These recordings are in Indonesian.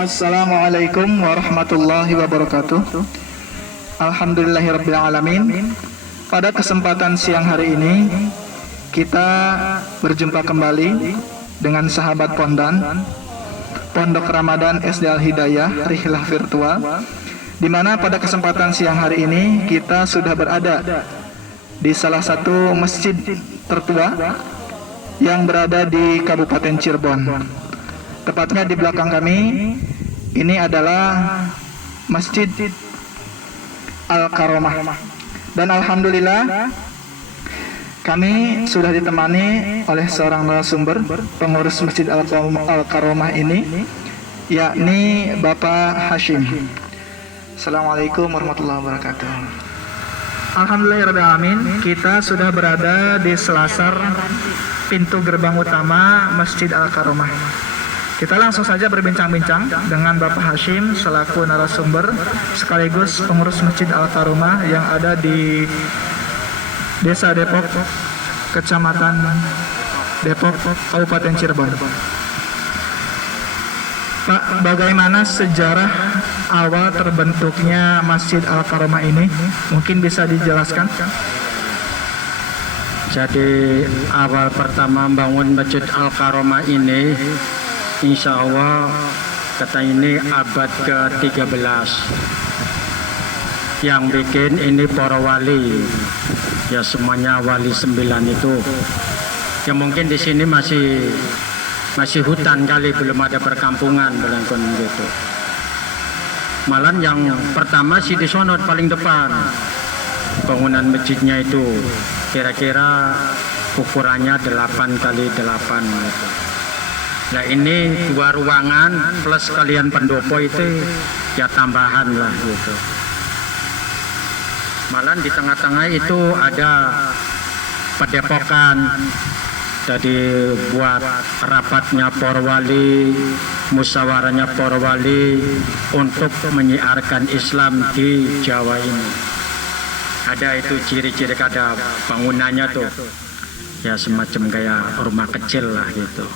Assalamualaikum warahmatullahi wabarakatuh. Alhamdulillahirrabbilalamin. Pada kesempatan siang hari ini kita berjumpa kembali dengan sahabat Pondan Pondok Ramadan SD Al Hidayah Rihlah Virtual, di mana pada kesempatan siang hari ini kita sudah berada di salah satu masjid tertua yang berada di Kabupaten Cirebon. Tepatnya di belakang kami ini adalah Masjid Al-Karomah. Dan alhamdulillah kami sudah ditemani oleh seorang narasumber pengurus Masjid Al-Karomah ini, yakni Bapak Hashim. Assalamualaikum warahmatullahi wabarakatuh. Alhamdulillahirrahmanirrahim, kita sudah berada di selasar pintu gerbang utama Masjid Al-Karomah. Kita langsung saja berbincang-bincang dengan Bapak Hashim selaku narasumber sekaligus pengurus Masjid Al-Karomah yang ada di Desa Depok, Kecamatan Depok, Kabupaten Cirebon. Pak, bagaimana sejarah awal terbentuknya Masjid Al-Karomah ini? Mungkin bisa dijelaskan? Jadi awal pertama bangun Masjid Al-Karomah ini, insya Allah kata ini abad ke-13. Yang bikin ini para wali, ya semuanya wali 9 itu. Ya mungkin di sini masih hutan kali, belum ada perkampungan belangkon gitu. Malah yang pertama sih di sono paling depan. Bangunan masjidnya itu kira-kira ukurannya 8 kali 8 gitu. Nah ini 2 ruangan plus kalian pendopo itu ya tambahan lah gitu. Malah di tengah-tengah itu ada padepokan. Jadi buat rapatnya para wali, musyawarahnya para wali untuk menyiarkan Islam di Jawa ini. Ada itu ciri-ciri, ada bangunannya tuh ya semacam kayak rumah kecil lah gitu.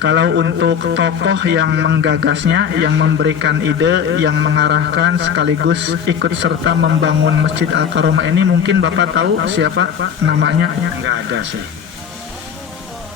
Kalau untuk tokoh yang menggagasnya, yang memberikan ide, yang mengarahkan sekaligus ikut serta membangun Masjid Al-Karomah ini, mungkin Bapak tahu siapa namanya? Enggak ada sih.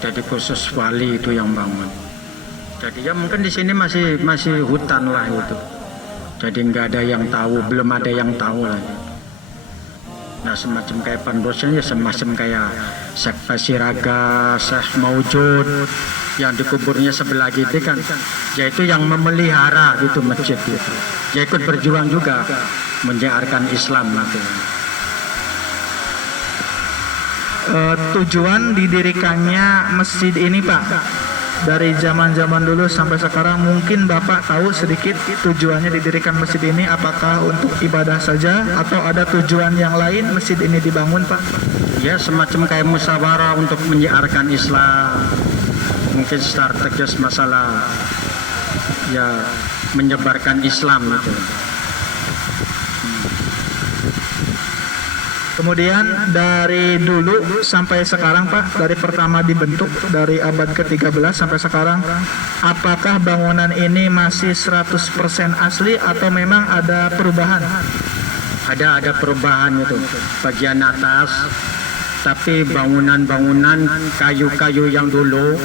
Jadi khusus wali itu yang bangun. Jadi ya mungkin di sini masih hutan lah gitu. Jadi enggak ada yang tahu, belum ada yang tahu lah. Nah semacam kayak pendosnya ya semacam kayak Syekh Pasiraga, Syekh Maujud yang dikuburnya sebelah gitu kan, yaitu yang memelihara gitu masjid itu. Ya ikut berjuang juga menyiarkan Islam gitu. Tujuan didirikannya masjid ini, Pak, dari zaman-zaman dulu sampai sekarang, mungkin Bapak tahu sedikit tujuannya didirikan masjid ini, apakah untuk ibadah saja atau ada tujuan yang lain masjid ini dibangun, Pak? Ya semacam kayak musyawarah untuk menyiarkan Islam, mungkin secara tegas masalah ya menyebarkan Islam itu. Kemudian dari dulu sampai sekarang, Pak, dari pertama dibentuk dari abad ke-13 sampai sekarang, apakah bangunan ini masih 100% asli atau memang ada perubahan? Ada perubahan itu bagian atas, tapi bangunan-bangunan kayu-kayu yang dulu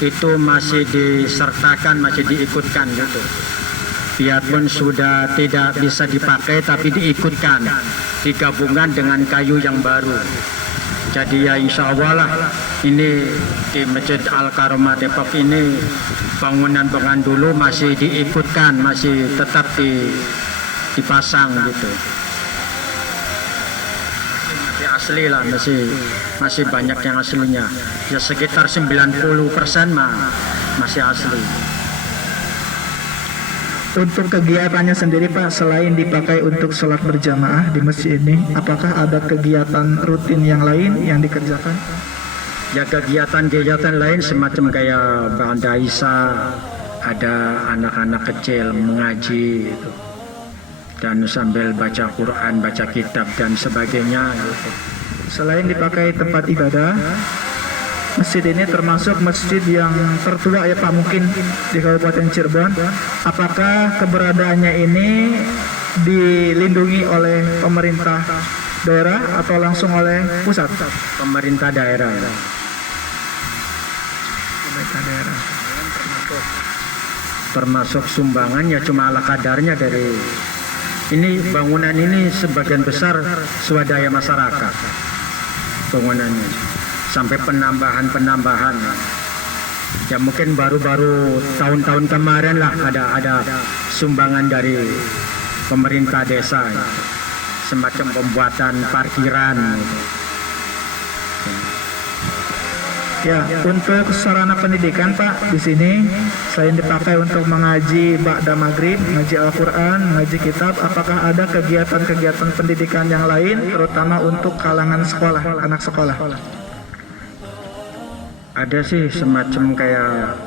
itu masih disertakan, masih diikutkan gitu. Biarpun sudah tidak bisa dipakai tapi diikutkan, digabungkan dengan kayu yang baru. Jadi ya insya Allah lah ini di Masjid Al-Karomah Depok ini bangunan-bangunan dulu masih diikutkan, masih tetap dipasang gitu. Masih asli lah, masih banyak yang aslinya. Ya sekitar 90% masih asli. Untuk kegiatannya sendiri, Pak, selain dipakai untuk sholat berjamaah di masjid ini, apakah ada kegiatan rutin yang lain yang dikerjakan? Ya kegiatan-kegiatan lain semacam kayak Banda Isa, ada anak-anak kecil mengaji gitu. Dan sambil baca Quran, baca kitab dan sebagainya gitu. Selain dipakai tempat ibadah, masjid ini termasuk masjid yang tertua ya Pak mungkin di Kabupaten Cirebon. Apakah keberadaannya ini dilindungi oleh pemerintah daerah atau langsung oleh pusat? Pemerintah daerah. Pemerintah daerah. Termasuk sumbangan ya cuma ala kadarnya dari ini bangunan ini sebagian besar swadaya masyarakat bangunannya sampai penambahan ya mungkin baru-baru tahun-tahun kemarin lah ada sumbangan dari pemerintah desa semacam pembuatan parkiran gitu. Ya, untuk sarana pendidikan Pak, di sini selain dipakai untuk mengaji ba'da maghrib, mengaji Al-Quran, mengaji kitab, apakah ada kegiatan-kegiatan pendidikan yang lain, terutama untuk kalangan sekolah, anak sekolah? Ada sih semacam kayak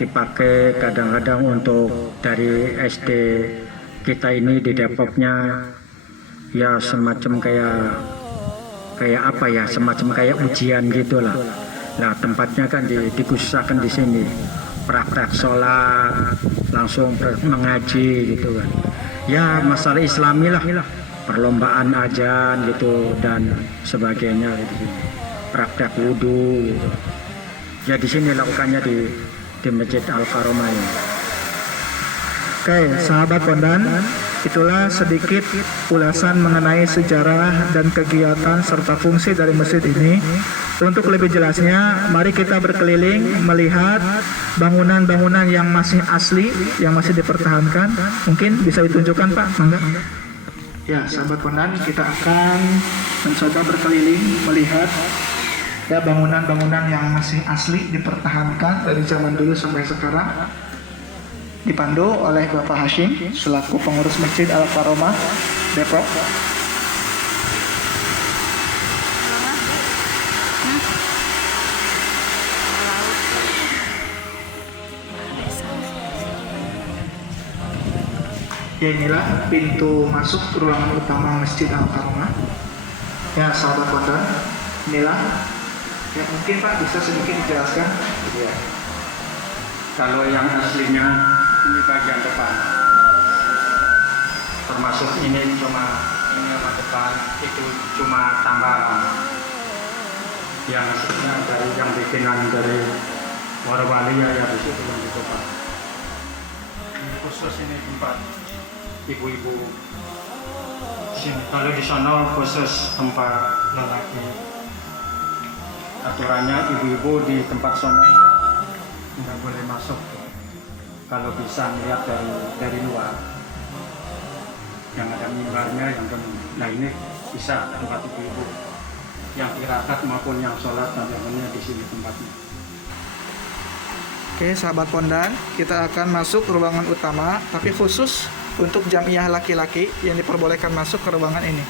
dipakai kadang-kadang untuk dari SD kita ini di Depoknya ya semacam kayak apa ya, semacam kayak ujian gitulah. Nah tempatnya kan dikhususkan di sini praktek sholat langsung mengaji gitu kan ya masalah Islami lah perlombaan ajan gitu dan sebagainya gitu. Praktek wudhu gitu. Ya di sini lakukannya di Masjid Al-Karomah ini. Oke, sahabat Pondan, itulah sedikit ulasan mengenai sejarah dan kegiatan serta fungsi dari masjid ini. Untuk lebih jelasnya, mari kita berkeliling melihat bangunan-bangunan yang masih asli, yang masih dipertahankan. Mungkin bisa ditunjukkan Pak, mangga. Ya, sahabat Pondan, kita akan mencoba berkeliling melihat ya bangunan-bangunan yang masih asli dipertahankan dari zaman dulu sampai sekarang. Dipandu oleh Bapak Hashim selaku pengurus Masjid Al-Karomah Depok. Ya inilah pintu masuk ruangan utama Masjid Al-Karomah. Ya sahabat Pondan, inilah. Ya mungkin Pak bisa sedikit dijelaskan. Ya. Kalau yang aslinya ini bagian depan, termasuk ini cuma ini yang depan itu cuma tambahan. Yang aslinya dari yang bikinan dari Morowali ya di situ yang dicoba. Ini khusus ini tempat ibu-ibu. Kalau di sana khusus tempat lelaki. Aturannya ibu-ibu di tempat sana nggak boleh masuk kalau bisa melihat dari luar yang ada mimbarnya yang penuh. Nah ini bisa tempat ibu-ibu yang tirakat maupun yang sholat dan lainnya di sini tempatnya. Oke sahabat Pondan, kita akan masuk ruangan utama tapi khusus untuk jamiah laki-laki yang diperbolehkan masuk ke ruangan ini.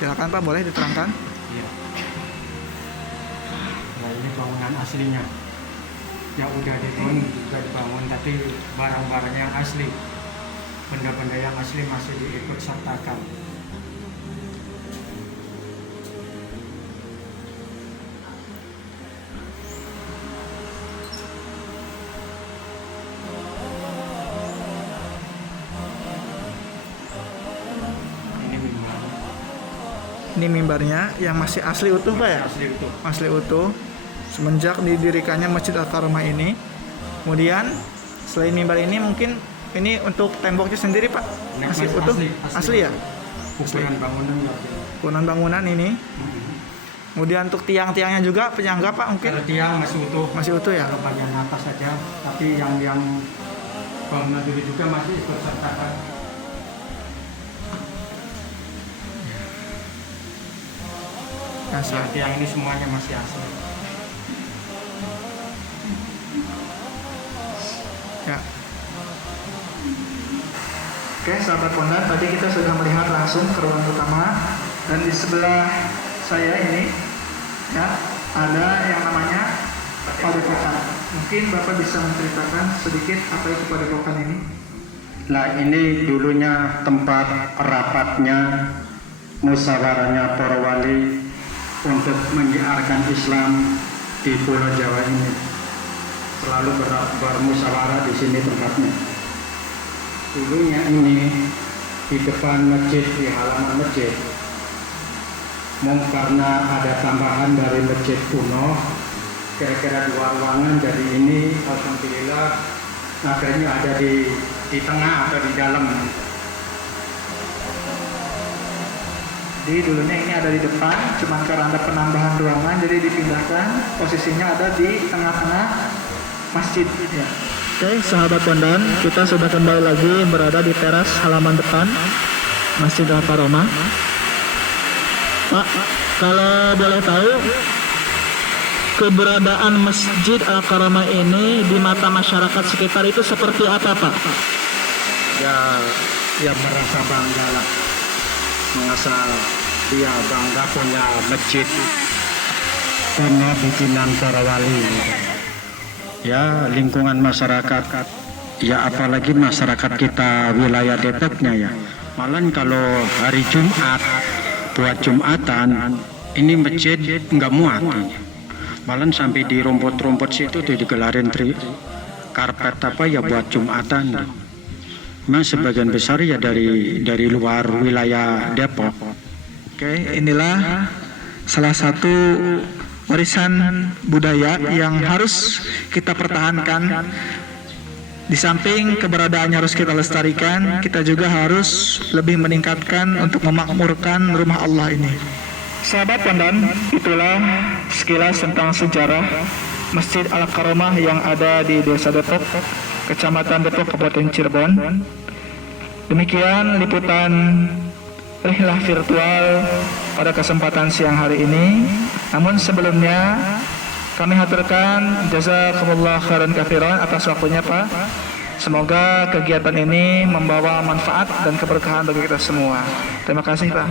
Silakan Pak, boleh diterangkan? Iya. Nah ini bangunan aslinya. Yang udah dibangun tapi barang-barang yang asli, benda-benda yang asli masih diikut sertakan. Ini mimbarnya yang masih asli utuh Pak ya? Asli utuh. Asli utuh. Semenjak didirikannya Masjid Al-Karomah ini. Kemudian selain mimbar ini mungkin ini untuk temboknya sendiri Pak masih utuh? Asli ya? Ukuran bangunan ya. Ukuran bangunan ini. Kemudian untuk tiang-tiangnya juga penyangga Pak mungkin? Kalau tiang masih utuh. Masih utuh ya? Kalau bagian atas saja, tapi yang bangunan dulu juga masih ikut sertakan. Asli. Tiang ini semuanya masih asli. Ya. Oke, sahabat Pondan, tadi kita sudah melihat langsung ke ruang utama dan di sebelah saya ini ya ada yang namanya padepokan. Mungkin Bapak bisa menceritakan sedikit apa itu padepokan ini? Nah, ini dulunya tempat rapatnya musyawarahnya para wali untuk menyiarkan Islam di Pulau Jawa ini. Selalu bermusyawarah di sini tempatnya. Dulunya ini di depan masjid, di halaman masjid, karena ada tambahan dari masjid kuno, kira-kira 2 ruangan, jadi ini alhamdulillah akhirnya ada di tengah atau di dalam. Jadi dulunya ini ada di depan, cuman karena ada penambahan ruangan jadi dipindahkan, posisinya ada di tengah-tengah masjid ya. Oke, sahabat Bondan, kita sudah kembali lagi berada di teras halaman depan Masjid Al-Karomah. Pak, kalau boleh tahu keberadaan Masjid Al-Karomah ini di mata masyarakat sekitar itu seperti apa, Pak? Ya merasa bangga lah, merasa dia bangga punya masjid karena bikinan para wali. Ya, lingkungan masyarakat, ya apalagi masyarakat kita wilayah Depoknya ya. Malah kalau hari Jumat buat Jumatan, ini masjid nggak muat. Malah sampai di rumput-rumput situ tuh digelarin karpet apa ya buat Jumatan. Memang sebagian besar ya dari luar wilayah Depok. Oke, inilah salah satu warisan budaya yang harus kita pertahankan. Di samping keberadaannya harus kita lestarikan, kita juga harus lebih meningkatkan untuk memakmurkan rumah Allah ini. Sahabat Bondan, itulah sekilas tentang sejarah Masjid Al-Karomah yang ada di Desa Depok, Kecamatan Depok, Kabupaten Cirebon. Demikian liputan rihlah virtual pada kesempatan siang hari ini. Namun sebelumnya kami haturkan jazakumullah khairan katsiran atas waktunya, Pak. Semoga kegiatan ini membawa manfaat dan keberkahan bagi kita semua. Terima kasih, Pak.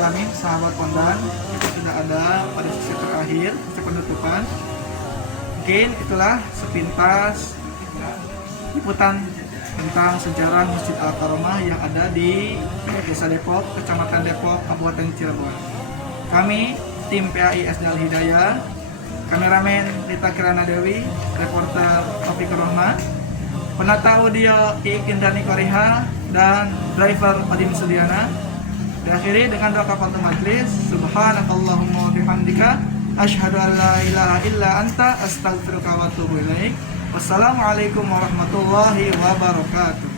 alamin, sahabat Pondan, kita sudah ada pada sesi terakhir, sesi penutupan. Mungkin itulah sepintas liputan tentang sejarah Masjid Al-Karomah yang ada di Desa Depok, Kecamatan Depok, Kabupaten Cirebon. Kami, tim PAI SD Al-Hidayah, kameramen Rita Kirana Dewi, reporter Taufik Rahman, penata audio Ikin Dani Koreha, dan driver Adim Sudiana. Diakhiri dengan doa kafaratul majlis. Subhanakallahumma bihamdika asyhadu an la ilaha illa anta astaghfiruka wa atubu ilaik. Wassalamualaikum warahmatullahi wabarakatuh.